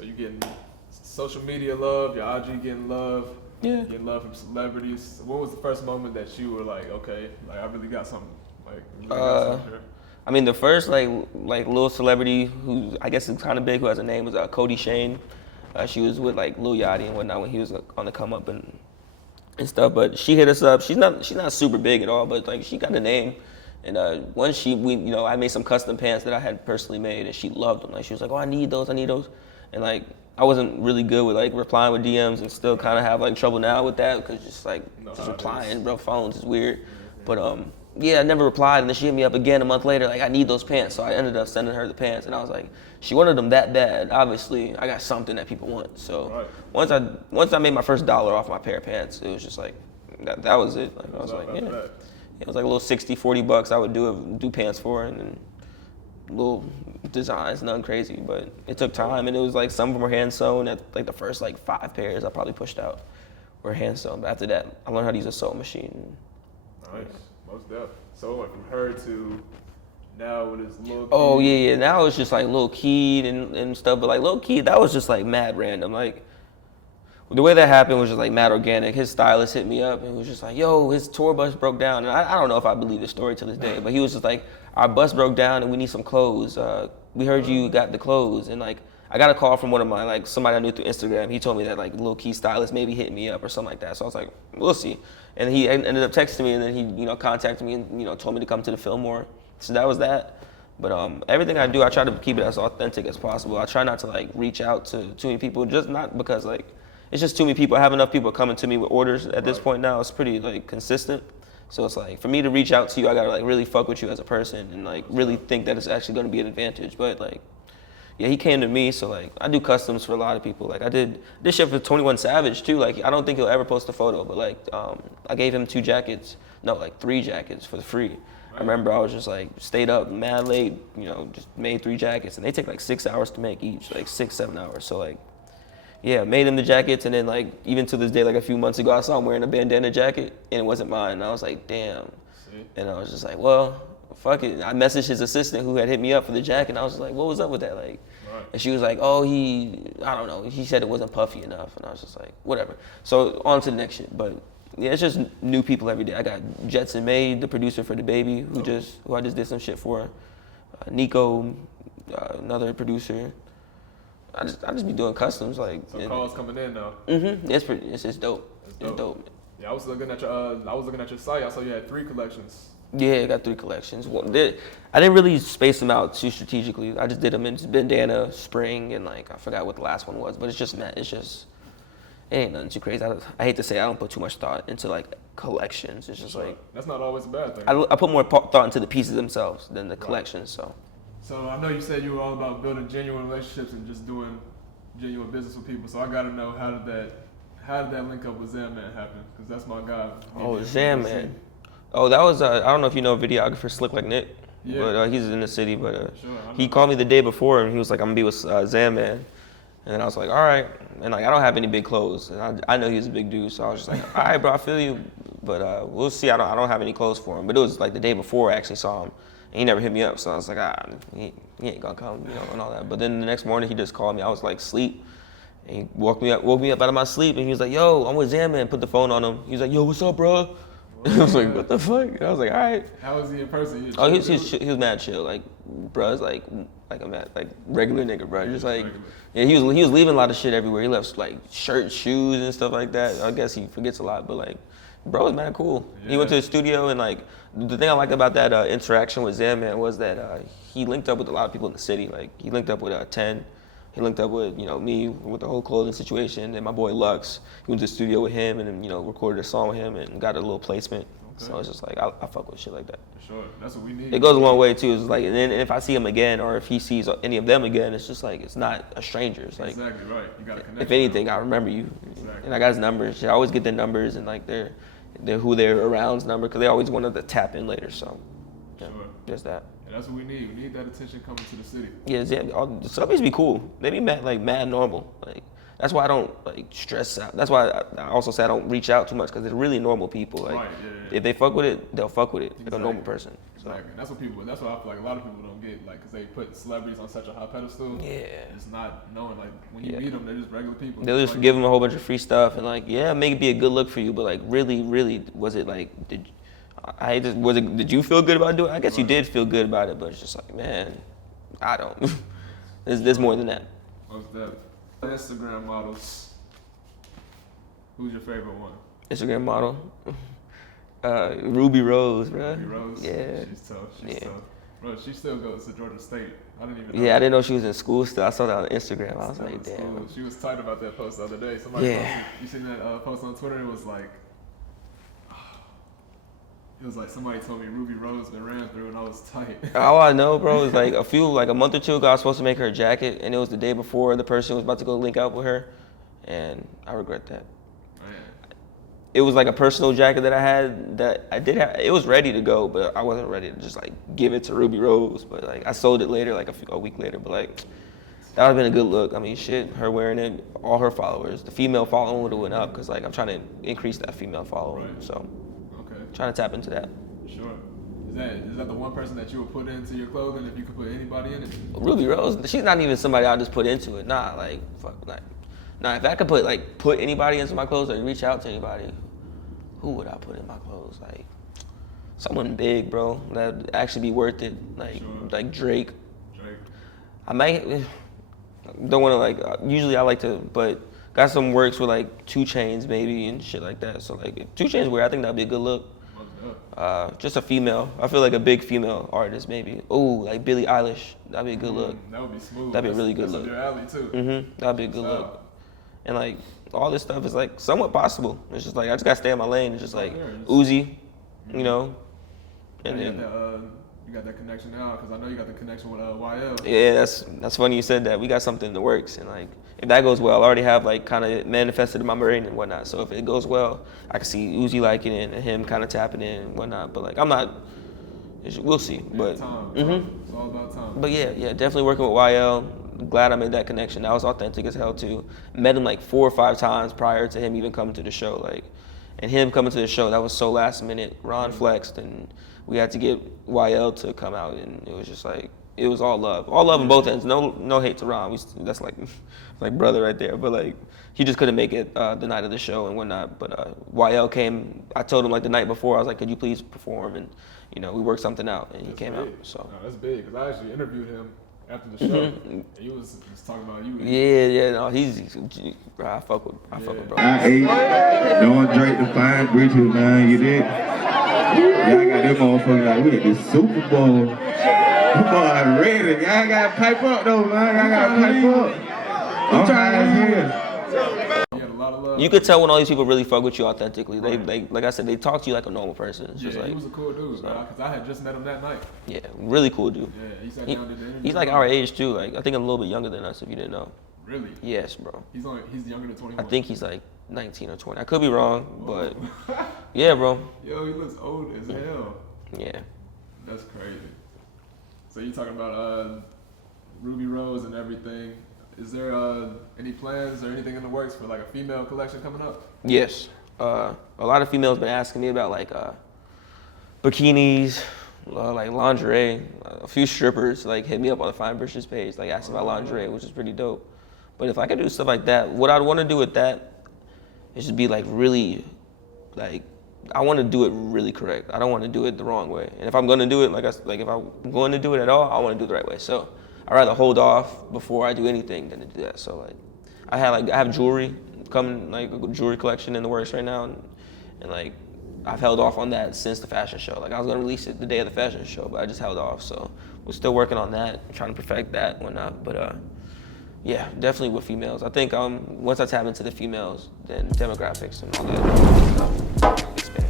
So you getting social media love, your IG getting love, getting love from celebrities. What was the first moment that you were like, okay, like I really got something, like really got something here? I mean, the first like little celebrity who I guess is kind of big, who has a name, was Cody Shane. She was with like Lil Yachty and whatnot when he was on the come up and stuff. But she hit us up. She's not super big at all, but like she got a name. And once I made some custom pants that I had personally made, and she loved them. Like she was like, "Oh, I need those. And like I wasn't really good with like replying with DMs, and still kind of have like trouble now with that because just replying, bro, phones is weird. But I never replied, and then she hit me up again a month later, like I need those pants. So I ended up sending her the pants, and I was like, she wanted them that bad. Obviously, I got something that people want. So once I made my first $1 off my pair of pants, it was just like that was it. Like I was like, yeah. It was like a little $60-$40 I would do pants for, and then little designs, nothing crazy, but it took time, and it was like some of them were hand sewn. At like the first like 5 pairs I probably pushed out were hand sewn, but after that I learned how to use a sewing machine. Nice, most definitely. So it went from her to now with his Lil Keed. Oh yeah. Now it's just like Lil Keed and stuff, but like Lil Keed, that was just like mad random. Like the way that happened was just like mad organic. His stylist hit me up and was just like, yo, his tour bus broke down. And I don't know if I believe the story to this day, but he was just like, our bus broke down and we need some clothes. We heard you got the clothes. And like, I got a call from one of my, like somebody I knew through Instagram. He told me that like Lil Key stylist maybe hit me up or something like that. So I was like, we'll see. And he ended up texting me, and then he, contacted me and, told me to come to the Fillmore. So that was that. But everything I do, I try to keep it as authentic as possible. I try not to like reach out to too many people, just not because like, it's just too many people. I have enough people coming to me with orders at this point now. It's pretty like consistent. So it's like, for me to reach out to you, I gotta like really fuck with you as a person and like really think that it's actually gonna be an advantage. But like, yeah, he came to me, so like I do customs for a lot of people. Like I did this shit for 21 Savage too. Like I don't think he'll ever post a photo, but like I gave him 3 jackets for free. I remember I was just like stayed up mad late, just made 3 jackets, and they take like 6 hours to make each, like 6-7 hours. So like, yeah, made him the jackets, and then like even to this day, like a few months ago, I saw him wearing a bandana jacket, and it wasn't mine. And I was like, damn. And I was just like, well, fuck it. I messaged his assistant who had hit me up for the jacket, and I was just like, what was up with that? Like, and she was like, oh, I don't know. He said it wasn't puffy enough, and I was just like, whatever. So on to the next shit. But yeah, it's just new people every day. I got Jetson Maid, the producer for The Baby, who I just did some shit for. Nico, another producer. I just be doing customs like. So calls coming in though. It's just dope. It's dope. Yeah, I was looking at your site. I saw you had 3 collections. Yeah, I got 3 collections. I didn't really space them out too strategically. I just did them in bandana, spring, and like I forgot what the last one was. But it ain't nothing too crazy. I hate to say I don't put too much thought into like collections. It's just like that's not always a bad thing. I put more thought into the pieces themselves than the collections. So I know you said you were all about building genuine relationships and just doing genuine business with people. So I got to know how did that link up with Zamman happen? Because that's my guy. Oh, Zamman. Oh, that was I don't know if you know a videographer Slick Like Nick, but he's in the city. But he called me the day before and he was like, I'm gonna be with Zamman, and then I was like, all right. And like I don't have any big clothes, and I know he's a big dude, so I was just like, all right, bro, I feel you, but we'll see. I don't have any clothes for him. But it was like the day before I actually saw him. And he never hit me up, so I was like, he ain't gonna come, and all that. But then the next morning, he just called me. I was like, asleep. And he woke me up out of my sleep, and he was like, yo, I'm with Zamman. Put the phone on him. He was like, yo, what's up, bro? I was like, what the fuck? And I was like, all right. How was he in person? He was mad chill. Like, bruh's like a mad, like regular nigga, bro. Just like, yeah, he was leaving a lot of shit everywhere. He left like shirts, shoes, and stuff like that. I guess he forgets a lot, but like, bro was mad cool. Yeah. He went to the studio, and like, the thing I liked about that interaction with Zamman was that he linked up with a lot of people in the city. Like, he linked up with 10. He linked up with, me with the whole clothing situation, and my boy Lux. He went to the studio with him and then, recorded a song with him and got a little placement. Okay. So it's just like, I fuck with shit like that. For sure, that's what we need. It goes a long way too. It's like, and then if I see him again or if he sees any of them again, it's just like, it's not a stranger. It's like, exactly right. You got to connect. If anything, I remember you. Exactly. And I got his numbers. I always get their numbers and like they're who they're around's number, because they always wanted to tap in later. So, yeah, sure. Just that. And that's what we need. We need that attention coming to the city. Yeah, the celebrities be cool. They be mad normal. Like, That's why I don't like stress out. That's why I also say I don't reach out too much because they're really normal people. Like, if they fuck with it, they'll fuck with it. Like a normal person. Exactly. That's what people. That's what I feel like a lot of people don't get. Like, because they put celebrities on such a high pedestal. Yeah. It's not knowing like when you meet them, they're just regular people. They'll just give them a whole bunch of free stuff and like, yeah, maybe be a good look for you, but like, really, was it like? Did you feel good about doing it? I guess you did feel good about it, but it's just like, man, I don't. There's more than that. What's that? Instagram models. Who's your favorite one? Instagram model. Ruby Rose, bro. Ruby Rose? Yeah. She's tough. She's tough. Bro, she still goes to Georgia State. I didn't even know. Yeah, I didn't know she was in school still. I saw that on Instagram. I was like, damn. Cool. She was tight about that post the other day. Somebody posted, you seen that post on Twitter? It was like somebody told me Ruby Rose been ran through and I was tight. All I know, bro, is like a month or two ago, I was supposed to make her a jacket, and it was the day before the person was about to go link up with her, and I regret that. It was like a personal jacket that I had that I did have. It was ready to go, but I wasn't ready to just like give it to Ruby Rose. But like I sold it later, like a week later. But like that would have been a good look. I mean, shit, her wearing it, all her followers, the female following would have went up because like I'm trying to increase that female following. Right. So trying to tap into that. Sure. Is that the one person that you would put into your clothing if you could put anybody in it? Ruby Rose, she's not even somebody I'll just put into it. Nah, like fuck, like. Now, if I could put anybody into my clothes or reach out to anybody, who would I put in my clothes? Like someone big, bro, that'd actually be worth it. Like Drake. I might don't want to usually I like to, but got some works with like 2 Chainz maybe and shit like that. So like if 2 Chainz wear, I think that'd be a good look. Just a female. I feel like a big female artist maybe. Ooh, like Billie Eilish. That'd be a good look. That would be smooth. That'd be a really good look. That's up your alley too. That'd be a good look. And like all this stuff is like somewhat possible. It's just like I just gotta stay in my lane. It's just like Uzi, you know. And then you got that connection now because I know you got the connection with YL. Yeah, that's funny you said that. We got something in the works, and like if that goes well, I already have like kind of manifested in my brain and whatnot. So if it goes well, I can see Uzi liking it and him kind of tapping in and whatnot. But like I'm not. We'll see. But it's all about time. But yeah, definitely working with YL. Glad I made that connection. That was authentic as hell too. Met him like 4 or 5 times prior to him even coming to the show. Like, and him coming to the show, that was so last minute. Ron flexed, and we had to get YL to come out, and it was just like it was all love on both ends. No hate to Ron. That's like brother right there. But like he just couldn't make it the night of the show and whatnot. But YL came. I told him like the night before. I was like, could you please perform? And you know we worked something out, and he came out. So no, that's big because I actually interviewed him after the show. He was talking about you. Yeah, no, he's bro, I fuck with bro. I ate, don't drink the FINEBRITCHES, man, you did? Yeah, I got them motherfuckers like, we at the Super Bowl. Boy, ready. Y'all gotta pipe up though, man. Y'all gotta pipe up. I'm high as hell. You could tell when all these people really fuck with you authentically. They like I said, they talk to you like a normal person. It's just like, he was a cool dude, bro. Because I had just met him that night. Yeah, really cool dude. Yeah, he sat down and did the interview. He's like our age too. Like I think a little bit younger than us, if you didn't know. Really? Yes, bro. He's younger than 21. I think he's like 19 or 20. I could be wrong, but yeah, bro. Yo, he looks old as hell. Yeah. That's crazy. So you talking about Ruby Rose and everything. Is there any plans or anything in the works for like a female collection coming up? Yes. A lot of females been asking me about like bikinis, like lingerie. A few strippers like hit me up on the FINEBRITCHES page, like asking about lingerie, which is pretty dope. But if I could do stuff like that, what I'd want to do with that is just be like really, like I want to do it really correct. I don't want to do it the wrong way. And if I'm gonna do it, if I'm going to do it at all, I want to do it the right way. So I'd rather hold off before I do anything than to do that. So like, I have jewelry coming, like a jewelry collection in the works right now, and like I've held off on that since the fashion show. Like I was gonna release it the day of the fashion show, but I just held off. So we're still working on that, trying to perfect that and whatnot. But yeah, definitely with females. I think once I tap into the females, then demographics and all that stuff expand.